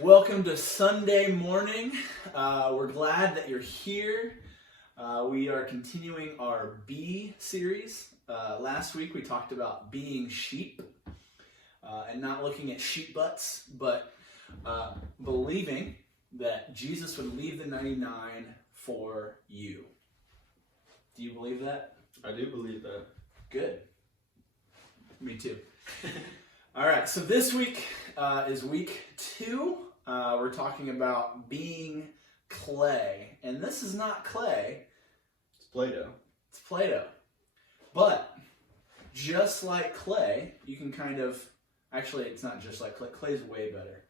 Welcome to Sunday morning. We're glad that you're here. We are continuing our Be series. Last week we talked about being sheep and not looking at sheep butts, but believing that Jesus would leave the 99 for you. Do you believe that? I do believe that. Good. Me too. All right, so this week is week 2. We're talking about being clay. And this is not clay. It's Play-Doh. It's Play-Doh. But just like clay, you can kind of... Actually, it's not just like clay. Clay's way better.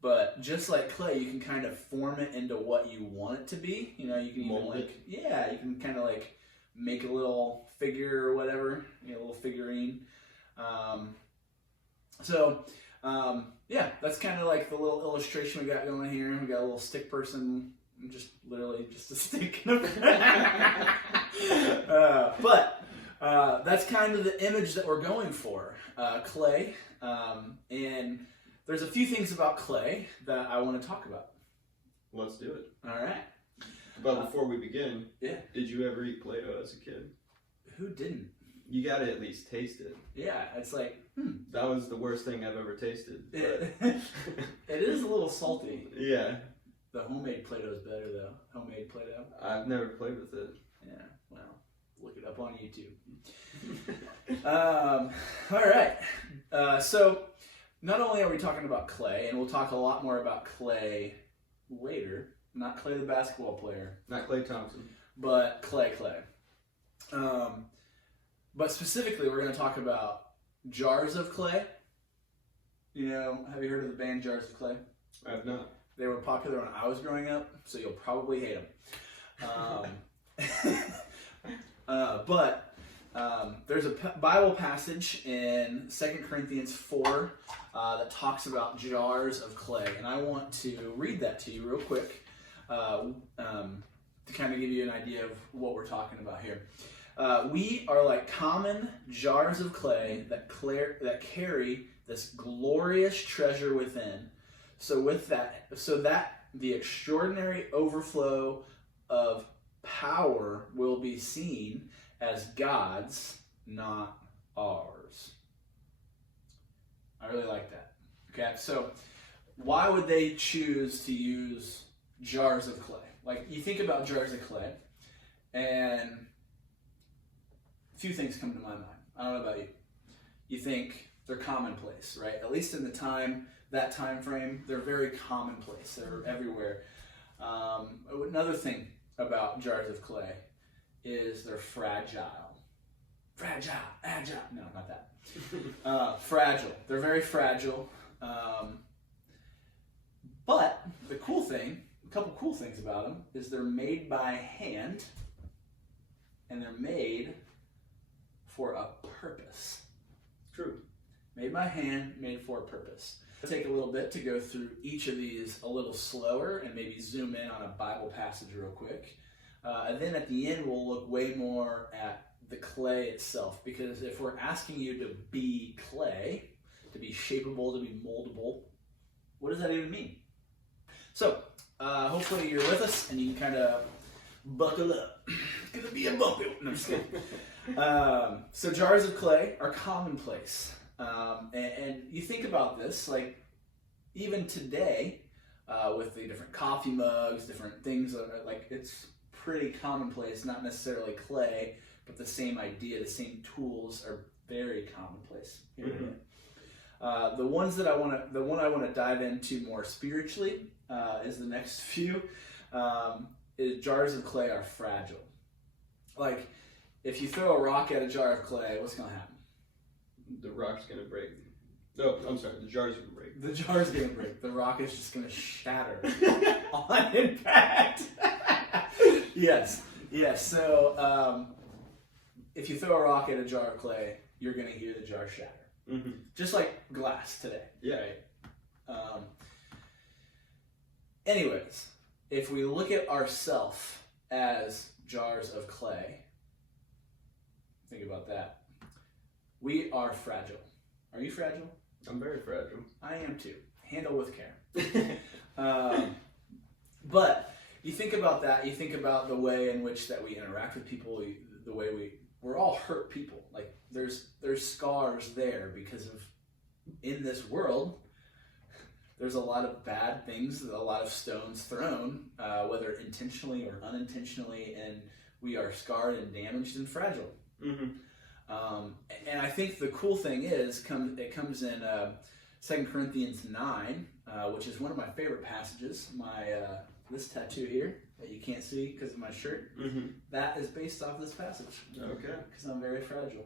But just like clay, you can kind of form it into what you want it to be. You know, you can even Mold it. Yeah, you can kind of like make a little figure or whatever. You know, a little figurine. Yeah, that's kind of like the little illustration we got going here. We got a little stick person, just literally just a stick. But that's kind of the image that we're going for, clay. And there's a few things about clay that I want to talk about. Let's do it. All right. But before we begin, yeah. Did you ever eat Play-Doh as a kid? Who didn't? You gotta at least taste it. Yeah, it's like, That was the worst thing I've ever tasted. It is a little salty. Yeah. The homemade Play-Doh is better, though. Homemade Play-Doh. I've never played with it. Yeah, well, look it up on YouTube. All right. So, not only are we talking about clay, and we'll talk a lot more about clay later, not Clay the basketball player. Not Klay Thompson. But clay. But specifically, we're going to talk about jars of clay. You know, have you heard of the band Jars of Clay? I have not. They were popular when I was growing up, so you'll probably hate them. There's a Bible passage in 2 Corinthians 4 that talks about jars of clay. And I want to read that to you real quick to kind of give you an idea of what we're talking about here. We are like common jars of clay that carry this glorious treasure within. So that the extraordinary overflow of power will be seen as God's, not ours. I really like that. Okay, so why would they choose to use jars of clay? Like, you think about jars of clay, and a few things come to my mind. I don't know about you. You think they're commonplace, right? At least in that time frame, they're very commonplace. They're everywhere. Another thing about jars of clay is they're fragile. Agile. No, not that. Fragile. They're very fragile. But the cool thing, a couple cool things about them, is they're made by hand, and they're made for a purpose. True. Made by hand, made for a purpose. I'll take a little bit to go through each of these a little slower and maybe zoom in on a Bible passage real quick. And then at the end, we'll look way more at the clay itself. Because if we're asking you to be clay, to be shapeable, to be moldable, what does that even mean? So, hopefully you're with us and you can kind of buckle up. It's going to be a bumpy one. No, I'm just kidding. So jars of clay are commonplace. And you think about this, like, even today, with the different coffee mugs, different things, like, it's pretty commonplace, not necessarily clay, but the same idea, the same tools are very commonplace. Mm-hmm. The one I want to dive into more spiritually is the next few. Is jars of clay are fragile. Like, if you throw a rock at a jar of clay, what's going to happen? The rock's gonna break. No, I'm sorry. The jar's gonna break. The jar's gonna break. The rock is just gonna shatter on impact. Yes. So, if you throw a rock at a jar of clay, you're gonna hear the jar shatter. Mm-hmm. Just like glass today. Yeah. Right? Anyways, if we look at ourselves as jars of clay, think about that. We are fragile. Are you fragile? I'm very fragile. I am too. Handle with care. think about that, you think about the way in which that we interact with people, the way we're all hurt people. Like there's scars there because of, in this world, there's a lot of bad things, a lot of stones thrown, whether intentionally or unintentionally, and we are scarred and damaged and fragile. And I think the cool thing is, it comes in 2 Corinthians 9, which is one of my favorite passages. This tattoo here that you can't see because of my shirt, that is based off this passage. Okay. Because I'm very fragile.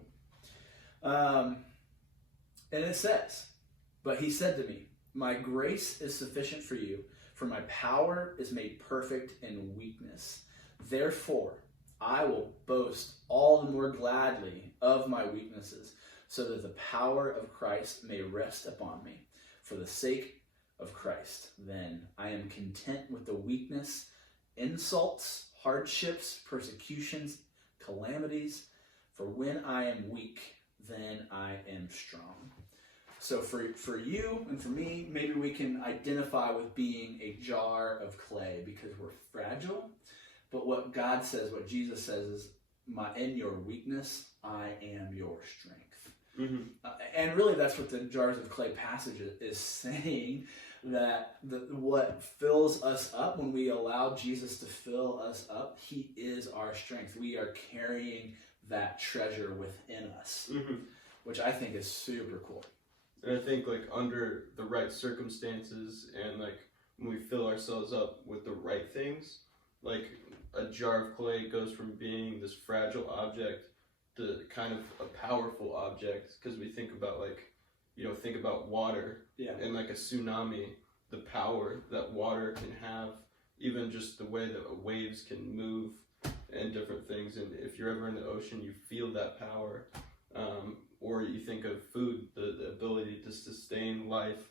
And it says, "But he said to me, my grace is sufficient for you, for my power is made perfect in weakness. Therefore, I will boast all the more gladly of my weaknesses, so that the power of Christ may rest upon me. For the sake of Christ, then, I am content with the weakness, insults, hardships, persecutions, calamities. For when I am weak, then I am strong." So for you and for me, maybe we can identify with being a jar of clay because we're fragile. But what God says, what Jesus says is, in your weakness, I am your strength. And really that's what the jars of clay passage is saying, that what fills us up, when we allow Jesus to fill us up, he is our strength. We are carrying that treasure within us, which I think is super cool. And I think like under the right circumstances and like when we fill ourselves up with the right things, like a jar of clay goes from being this fragile object to kind of a powerful object, because we think about think about water and like a tsunami, the power that water can have, even just the way that waves can move and different things. And if you're ever in the ocean, you feel that power. Or you think of food, the ability to sustain life,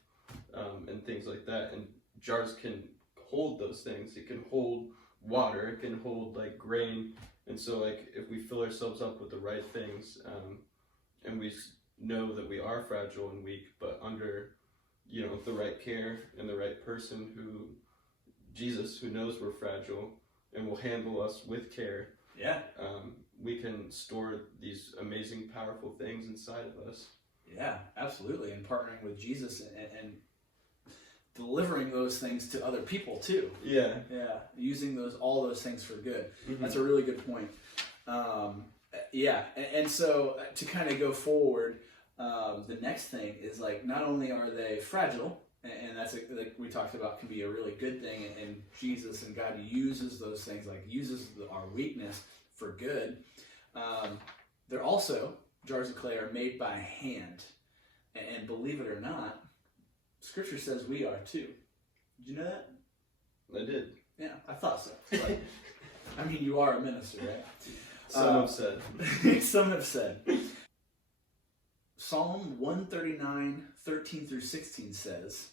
and things like that. And jars can hold those things. It can hold water. It can hold like grain. And so like if we fill ourselves up with the right things, and we know that we are fragile and weak, but under the right care and the right person, Jesus, who knows we're fragile and will handle us with care. We can store these amazing, powerful things inside of us. Yeah, absolutely. And partnering with Jesus and delivering those things to other people too. Yeah. Using all those things for good. That's a really good point. And so to kind of go forward, the next thing is like, not only are they fragile, and that's like we talked about, can be a really good thing, and Jesus and God uses those things, like uses our weakness for good. They're also, jars of clay are made by hand, and believe it or not, Scripture says we are too. Did you know that? I did. Yeah, I thought so. Like, I mean, you are a minister, right? Some have said. Some have said. Psalm 139:13-16 says,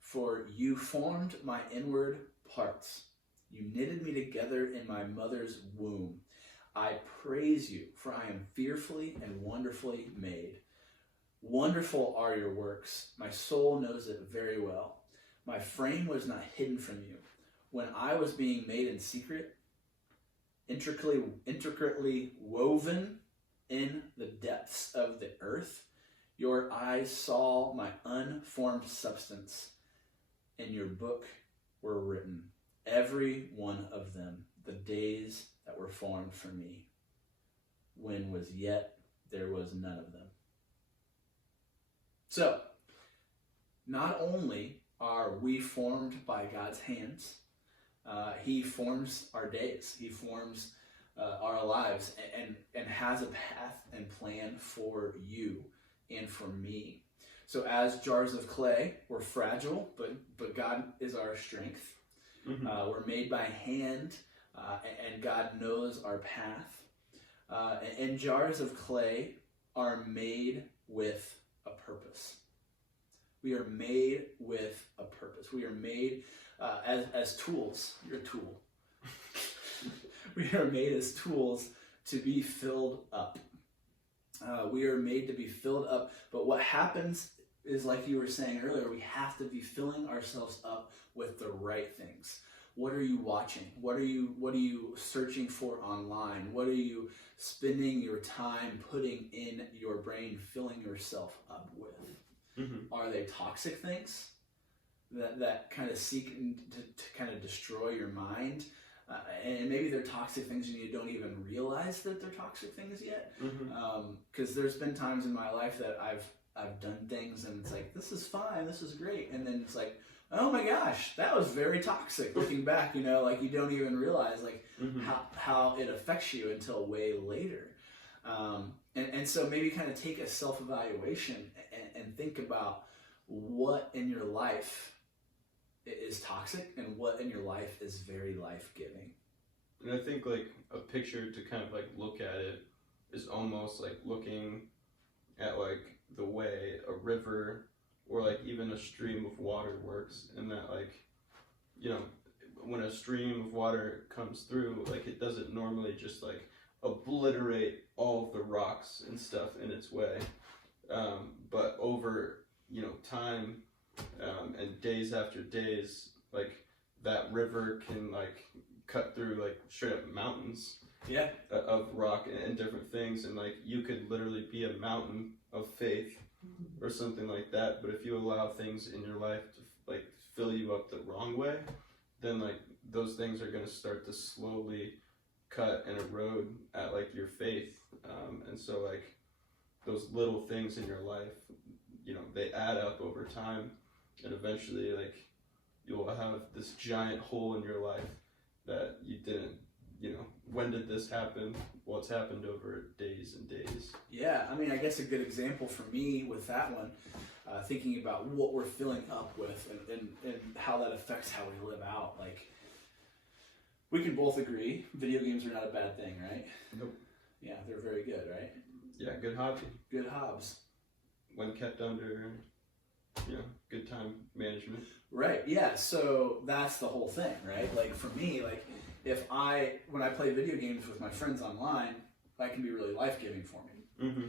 "For you formed my inward parts. You knitted me together in my mother's womb. I praise you, for I am fearfully and wonderfully made. Wonderful are your works. My soul knows it very well. My frame was not hidden from you. When I was being made in secret, intricately woven in the depths of the earth, your eyes saw my unformed substance. In your book were written, every one of them, the days that were formed for me, when was yet there was none of them." So, not only are we formed by God's hands, he forms our days, he forms our lives, and has a path and plan for you and for me. So as jars of clay, we're fragile, but God is our strength. We're made by hand, and God knows our path. And jars of clay are made with a purpose. We are made with a purpose. We are made as tools. You're a tool. We are made as tools to be filled up. We are made to be filled up. But what happens is, like you were saying earlier, we have to be filling ourselves up with the right things. what are you watching? What are you searching for online? What are you spending your time putting in your brain, filling yourself up with? Are they toxic things that kind of seek to kind of destroy your mind? And maybe they're toxic things and you don't even realize that they're toxic things yet. Because there's been times in my life that I've done things and it's like, this is fine, this is great. And then it's like, oh my gosh, that was very toxic. Looking back, like you don't even realize like how it affects you until way later. And so maybe kind of take a self-evaluation and think about what in your life is toxic and what in your life is very life-giving. And I think like a picture to kind of like look at it is almost like looking at like the way a river or like even a stream of water works, and that like, when a stream of water comes through, like it doesn't normally just like obliterate all of the rocks and stuff in its way, but over time and days after days, like that river can like cut through like straight up mountains of rock and different things, and like you could literally be a mountain of faith or something like that, but if you allow things in your life to like fill you up the wrong way, then like those things are going to start to slowly cut and erode at like your faith, and so like those little things in your life, they add up over time, and eventually like you'll have this giant hole in your life that you didn't, when did this happen? Well, it's happened over days and days. Yeah, I mean, I guess a good example for me with that one, thinking about what we're filling up with and how that affects how we live out. Like, we can both agree video games are not a bad thing, right? Nope. Yeah, they're very good, right? Yeah, good hobby. Good hobs. When kept under, good time management. Right, yeah, so that's the whole thing, right? Like, for me, like, when I play video games with my friends online, that can be really life-giving for me.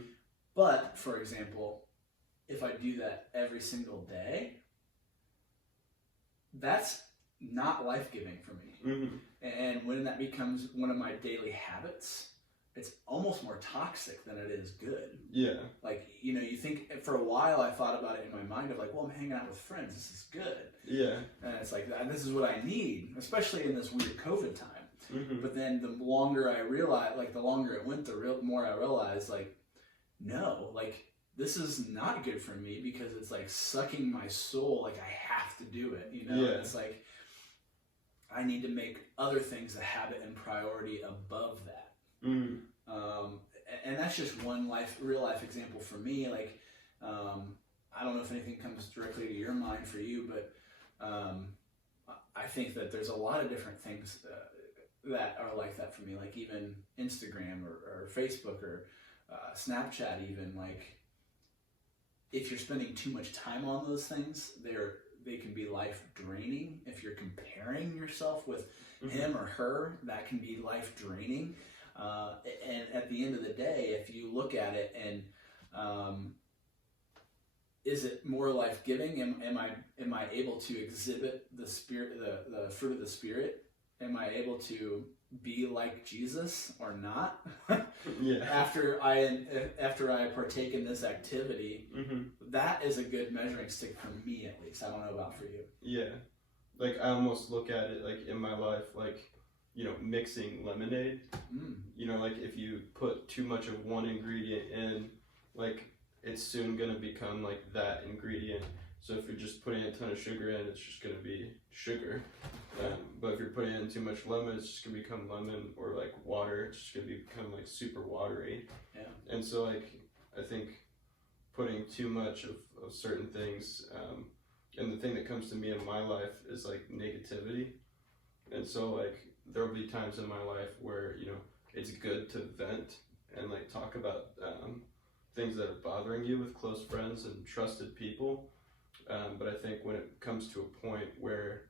But, for example, if I do that every single day, that's not life-giving for me. And when that becomes one of my daily habits, it's almost more toxic than it is good. Yeah. Like, you think, for a while I thought about it in my mind of like, well, I'm hanging out with friends, this is good. Yeah. And it's like, this is what I need, especially in this weird COVID time. But then the longer I realized, like the longer it went, the more I realized, like, no, like, this is not good for me because it's like sucking my soul. Like, I have to do it, Yeah. It's like, I need to make other things a habit and priority above that. And that's just one real life example for me. Like, I don't know if anything comes directly to your mind for you, but I think that there's a lot of different things that are like that for me. Like even Instagram or Facebook or Snapchat even. Like, if you're spending too much time on those things, they can be life draining. If you're comparing yourself with him or her, that can be life draining. And at the end of the day, if you look at it and is it more life giving? Am I able to exhibit the spirit, the fruit of the Spirit? Am I able to be like Jesus or not? Yeah. After I partake in this activity, that is a good measuring stick for me, at least. I don't know about for you. Yeah. Like, I almost look at it like in my life, like, mixing lemonade. Like if you put too much of one ingredient in, like it's soon going to become like that ingredient. So if you're just putting a ton of sugar in, it's just going to be sugar. But if you're putting in too much lemon, it's just going to become lemon, or like water, it's just going to become like super watery. Yeah. And so like, I think putting too much of certain things, and the thing that comes to me in my life is like negativity. And so like, there'll be times in my life where, it's good to vent and like talk about things that are bothering you with close friends and trusted people. But I think when it comes to a point where,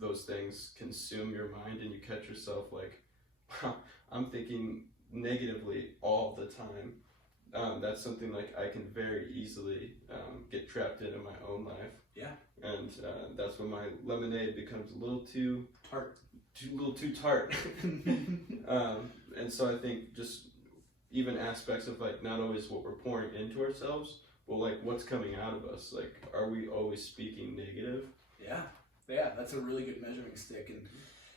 those things consume your mind and you catch yourself like, wow, I'm thinking negatively all the time. That's something like I can very easily get trapped in my own life. Yeah. And that's when my lemonade becomes a little too tart. Too tart. And so I think just even aspects of like not always what we're pouring into ourselves, but like what's coming out of us. Like, are we always speaking negative? Yeah, that's a really good measuring stick. And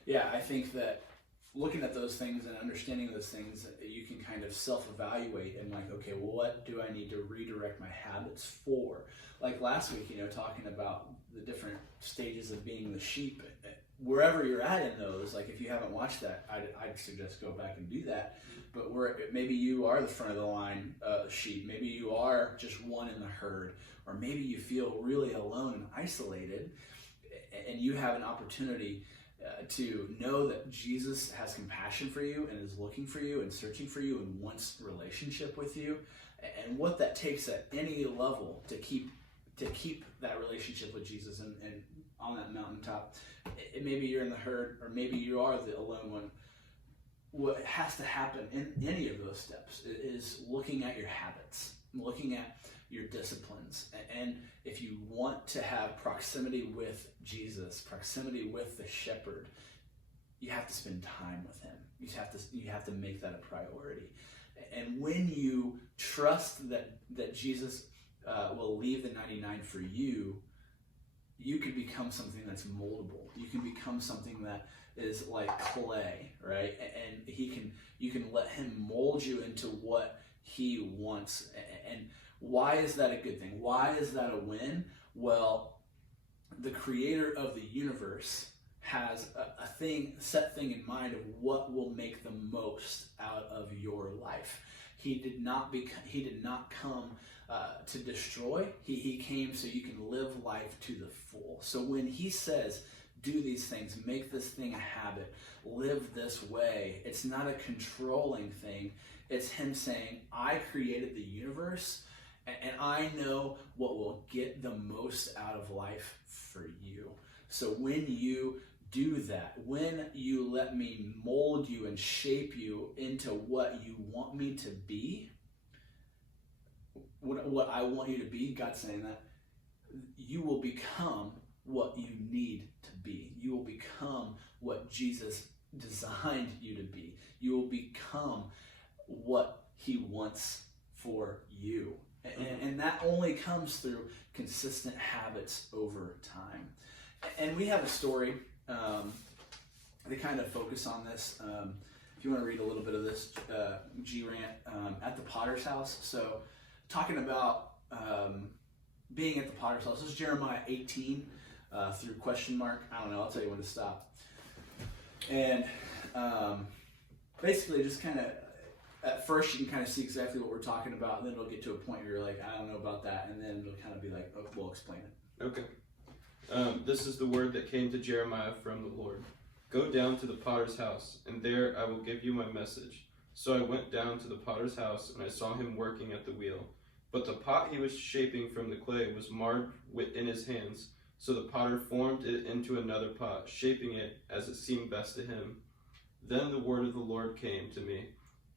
yeah, I think that looking at those things and understanding those things, you can kind of self-evaluate and like, okay, well, what do I need to redirect my habits for? Like last week, talking about the different stages of being the sheep, wherever you're at in those, like if you haven't watched that, I'd suggest go back and do that. But maybe you are the front of the line sheep, maybe you are just one in the herd, or maybe you feel really alone and isolated, and you have an opportunity to know that Jesus has compassion for you and is looking for you and searching for you and wants relationship with you, and what that takes at any level to keep that relationship with Jesus and on that mountaintop. Maybe you're in the herd, or maybe you are the alone one. What has to happen in any of those steps is looking at your habits, looking at your disciplines. And if you want to have proximity with Jesus, proximity with the shepherd, you have to spend time with him. You have to make that a priority. And when you trust that Jesus will leave the 99 for you, you can become something that's moldable. You can become something that is like clay, right? And you can let him mold you into what he wants. And why is that a good thing? Why is that a win? Well, the creator of the universe has a set thing in mind of what will make the most out of your life. He did not come to destroy. He came so you can live life to the full. So when he says, do these things, make this thing a habit, live this way, it's not a controlling thing. It's him saying, I created the universe, and I know what will get the most out of life for you. So when you do that, when you let me mold you and shape you into what you want me to be, what I want you to be, God's saying that, you will become what you need to be. You will become what Jesus designed you to be. You will become what he wants for you. And that only comes through consistent habits over time. And we have a story they kind of focus on this. If you want to read a little bit of this G-Rant at the Potter's house. So talking about being at the Potter's house. This is Jeremiah 18 through question mark. I don't know. I'll tell you when to stop. And basically just kind of, at first you can kind of see exactly what we're talking about, and then it'll get to a point where you're like, I don't know about that, and then it'll kind of be like, oh, we'll explain it. Okay. This is the word that came to Jeremiah from the Lord. Go down to the potter's house, and there I will give you my message. So I went down to the potter's house, and I saw him working at the wheel. But the pot he was shaping from the clay was marred in his hands. So the potter formed it into another pot, shaping it as it seemed best to him. Then the word of the Lord came to me.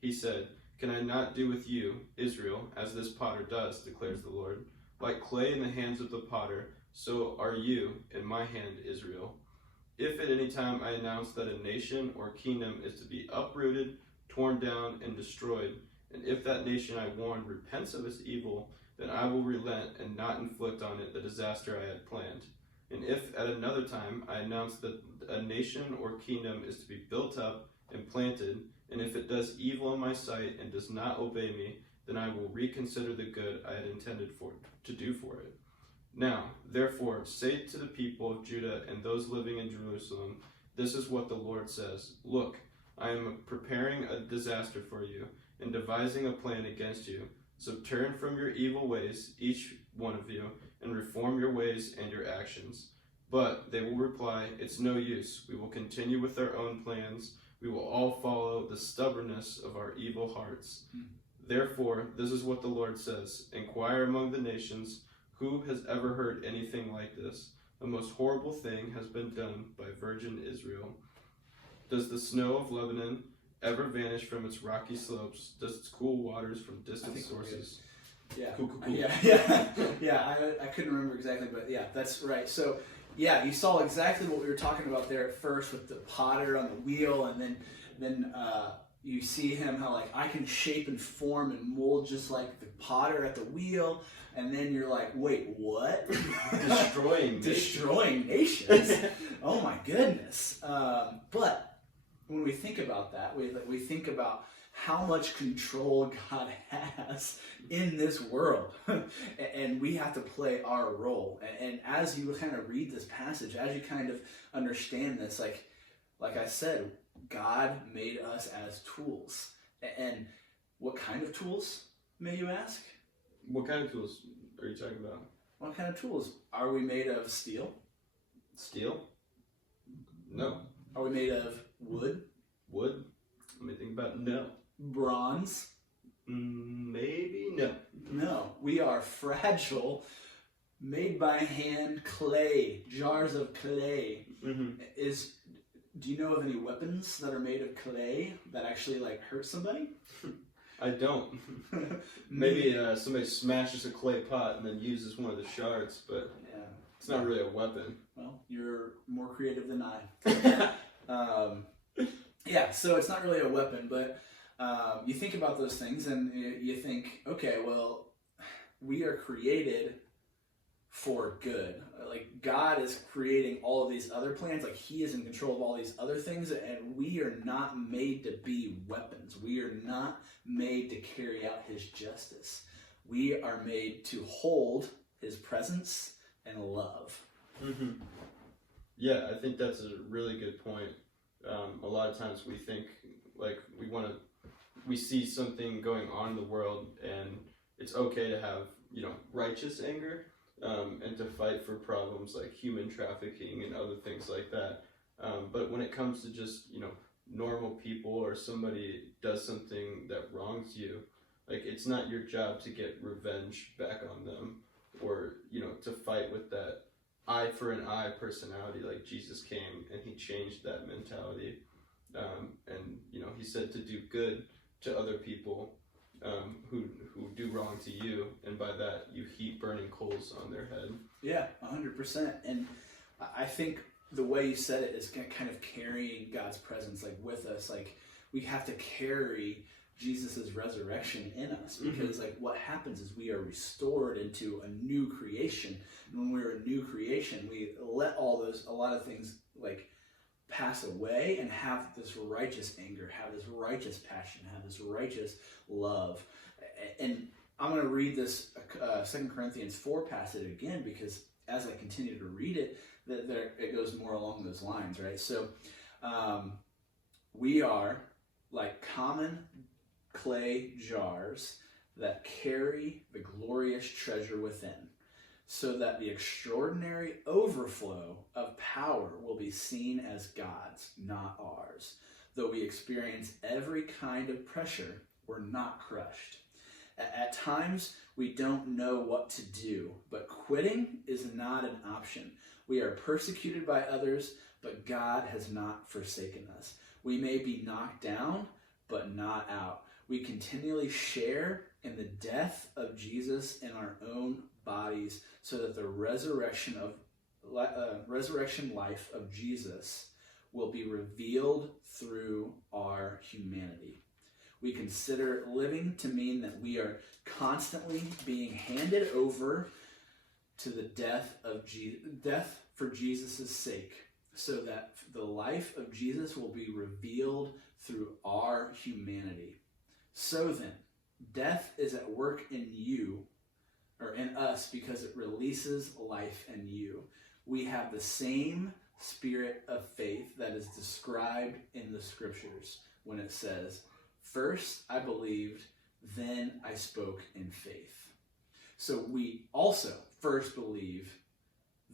He said, Can I not do with you, Israel, as this potter does, declares the Lord? Like clay in the hands of the potter, so are you in my hand, Israel. If at any time I announce that a nation or kingdom is to be uprooted, torn down, and destroyed, and if that nation I warned repents of its evil, then I will relent and not inflict on it the disaster I had planned. And if at another time I announce that a nation or kingdom is to be built up and planted, and if it does evil in my sight and does not obey me, then I will reconsider the good I had intended to do for it. Now, therefore, say to the people of Judah and those living in Jerusalem, this is what the Lord says. Look, I am preparing a disaster for you and devising a plan against you. So turn from your evil ways, each one of you, and reform your ways and your actions. But they will reply, it's no use. We will continue with our own plans. We will all follow the stubbornness of our evil hearts. Therefore, this is what the Lord says. Inquire among the nations, who has ever heard anything like this? A most horrible thing has been done by virgin Israel. Does the snow of Lebanon ever vanish from its rocky slopes? Does its cool waters from distant sources? Yeah. Cool. Yeah. I couldn't remember exactly, but yeah, that's right. So, yeah, you saw exactly what we were talking about there at first with the potter on the wheel, and then you see him how like I can shape and form and mold just like the potter at the wheel, and then you're like, wait, what? Destroying nations. Oh my goodness. But when we think about that, we think about how much control God has in this world, and we have to play our role. And as you kind of read this passage, as you kind of understand this, like I said, God made us as tools. And what kind of tools, may you ask? What kind of tools are you talking about? What kind of tools? Are we made of steel? Steel? No. Are we made of wood? Wood? Let me think about it. No. Bronze? Maybe no. No. We are fragile, made by hand clay, jars of clay. Mm-hmm. Do you know of any weapons that are made of clay that actually like hurt somebody? I don't. Maybe somebody smashes a clay pot and then uses one of the shards, but yeah, it's not really a weapon. Well, you're more creative than I. Yeah, so it's not really a weapon, but you think about those things and you think, okay, well, we are created for good. Like God is creating all of these other plans, like he is in control of all these other things, and we are not made to be weapons. We are not made to carry out his justice. We are made to hold his presence and love. Mm-hmm. Yeah, I think that's a really good point. A lot of times we think like we see something going on in the world and it's okay to have, righteous anger. And to fight for problems like human trafficking and other things like that. But when it comes to just, normal people or somebody does something that wrongs you, like it's not your job to get revenge back on them or, to fight with that eye for an eye personality. Like Jesus came and he changed that mentality. And, he said to do good to other people who do wrong to you, and by that you heap burning coals on their head. Yeah, 100%. And I think the way you said it is kind of carrying God's presence like with us. Like we have to carry Jesus's resurrection in us, because like what happens is we are restored into a new creation. And when we're a new creation, we let a lot of things like pass away and have this righteous anger, have this righteous passion, have this righteous love. And I'm going to read this 2 Corinthians 4 passage again, because as I continue to read it, it goes more along those lines, right? So we are like common clay jars that carry the glorious treasure within, so that the extraordinary overflow of power will be seen as God's, not ours. Though we experience every kind of pressure, we're not crushed. At times, we don't know what to do, but quitting is not an option. We are persecuted by others, but God has not forsaken us. We may be knocked down, but not out. We continually share in the death of Jesus in our own bodies, so that the resurrection life of Jesus will be revealed through our humanity. We consider living to mean that we are constantly being handed over to the death for Jesus' sake, so that the life of Jesus will be revealed through our humanity. So then, death is at work in you, or in us, because it releases life in you. We have the same spirit of faith that is described in the scriptures when it says, "First I believed, then I spoke in faith." So we also first believe,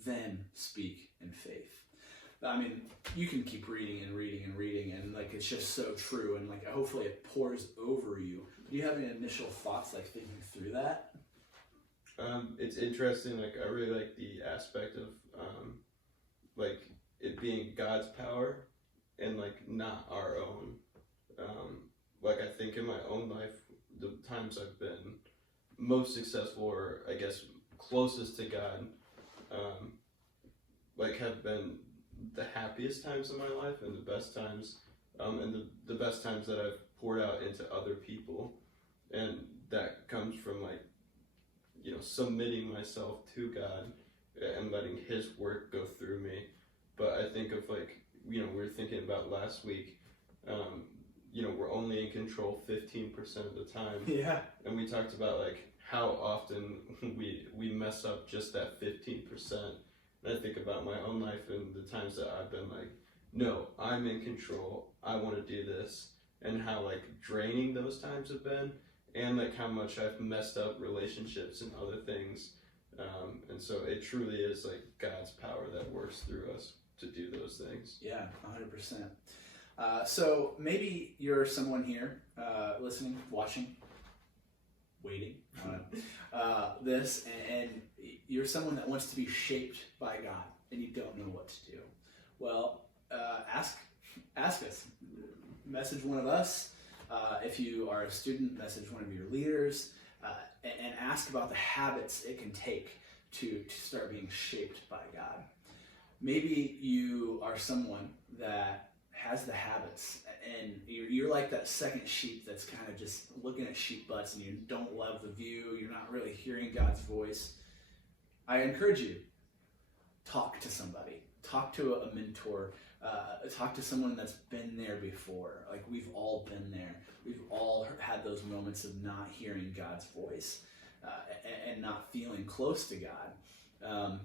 then speak in faith. I mean, you can keep reading and reading and reading, and like it's just so true, and like hopefully it pours over you. Do you have any initial thoughts like thinking through that? It's interesting. Like I really like the aspect of like it being God's power and like not our own. Like I think in my own life, the times I've been most successful, or I guess closest to God, like have been the happiest times of my life and the best times, and the best times that I've poured out into other people. And that comes from like, submitting myself to God and letting His work go through me. But I think of like, we were thinking about last week, we're only in control 15% of the time. Yeah. And we talked about like how often we mess up just that 15%. And I think about my own life and the times that I've been like, no, I'm in control, I want to do this, and how like draining those times have been, and like how much I've messed up relationships and other things. And so it truly is like God's power that works through us to do those things. Yeah, 100%. So maybe you're someone here listening, watching, waiting on this, and you're someone that wants to be shaped by God, and you don't know what to do. Well, ask us. Message one of us. If you are a student, message one of your leaders, and ask about the habits it can take to start being shaped by God. Maybe you are someone that has the habits, and you're like that second sheep that's kind of just looking at sheep butts, and you don't love the view, you're not really hearing God's voice. I encourage you, talk to somebody. Talk to a mentor. Talk to someone that's been there before. Like, we've all been there. We've all had those moments of not hearing God's voice and not feeling close to God.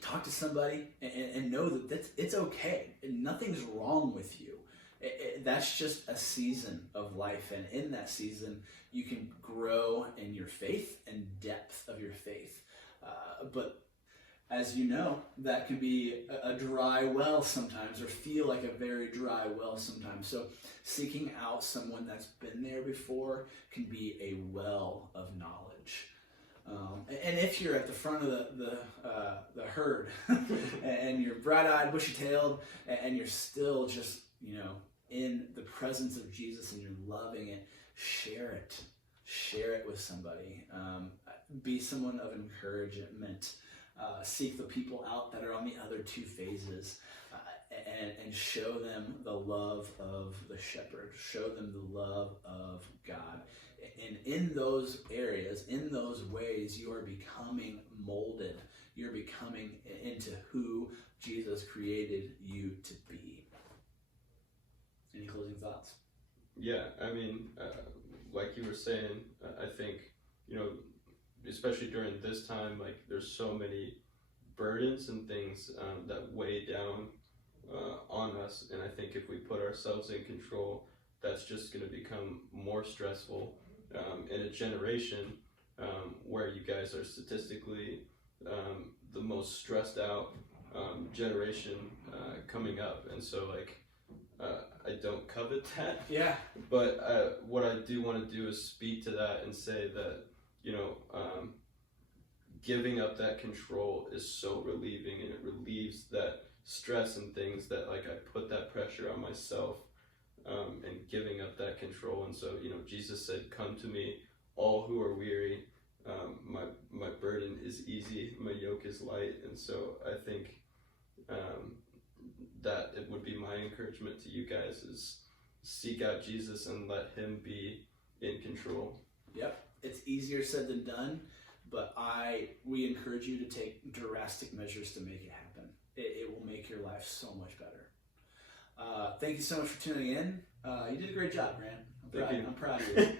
Talk to somebody and know that it's okay. Nothing's wrong with you. That's just a season of life, and in that season, you can grow in your faith and depth of your faith. But as you know, that can be a dry well sometimes, or feel like a very dry well sometimes. So seeking out someone that's been there before can be a well of knowledge. And if you're at the front of the herd and you're bright-eyed, bushy-tailed, and you're still just, in the presence of Jesus and you're loving it, share it. Share it with somebody. Be someone of encouragement. Seek the people out that are on the other two phases, and show them the love of the shepherd. Show them the love of God. And in those areas, in those ways, you are becoming molded. You're becoming into who Jesus created you to be. Any closing thoughts? Yeah, I mean, like you were saying, I think, especially during this time, like there's so many burdens and things that weigh down on us, and I think if we put ourselves in control, that's just going to become more stressful in a generation where you guys are statistically the most stressed out generation coming up. And so like I don't covet that. Yeah. But what I do want to do is speak to that and say that, giving up that control is so relieving, and it relieves that stress and things that like I put that pressure on myself, and giving up that control. And so, Jesus said, "Come to me, all who are weary. My burden is easy, my yoke is light." And so I think that it would be my encouragement to you guys is seek out Jesus and let Him be in control. Yep, it's easier said than done, but we encourage you to take drastic measures to make it happen. It will make your life so much better. Thank you so much for tuning in. You did a great job, Grant. I'm proud of you.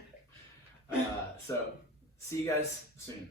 So, see you guys soon.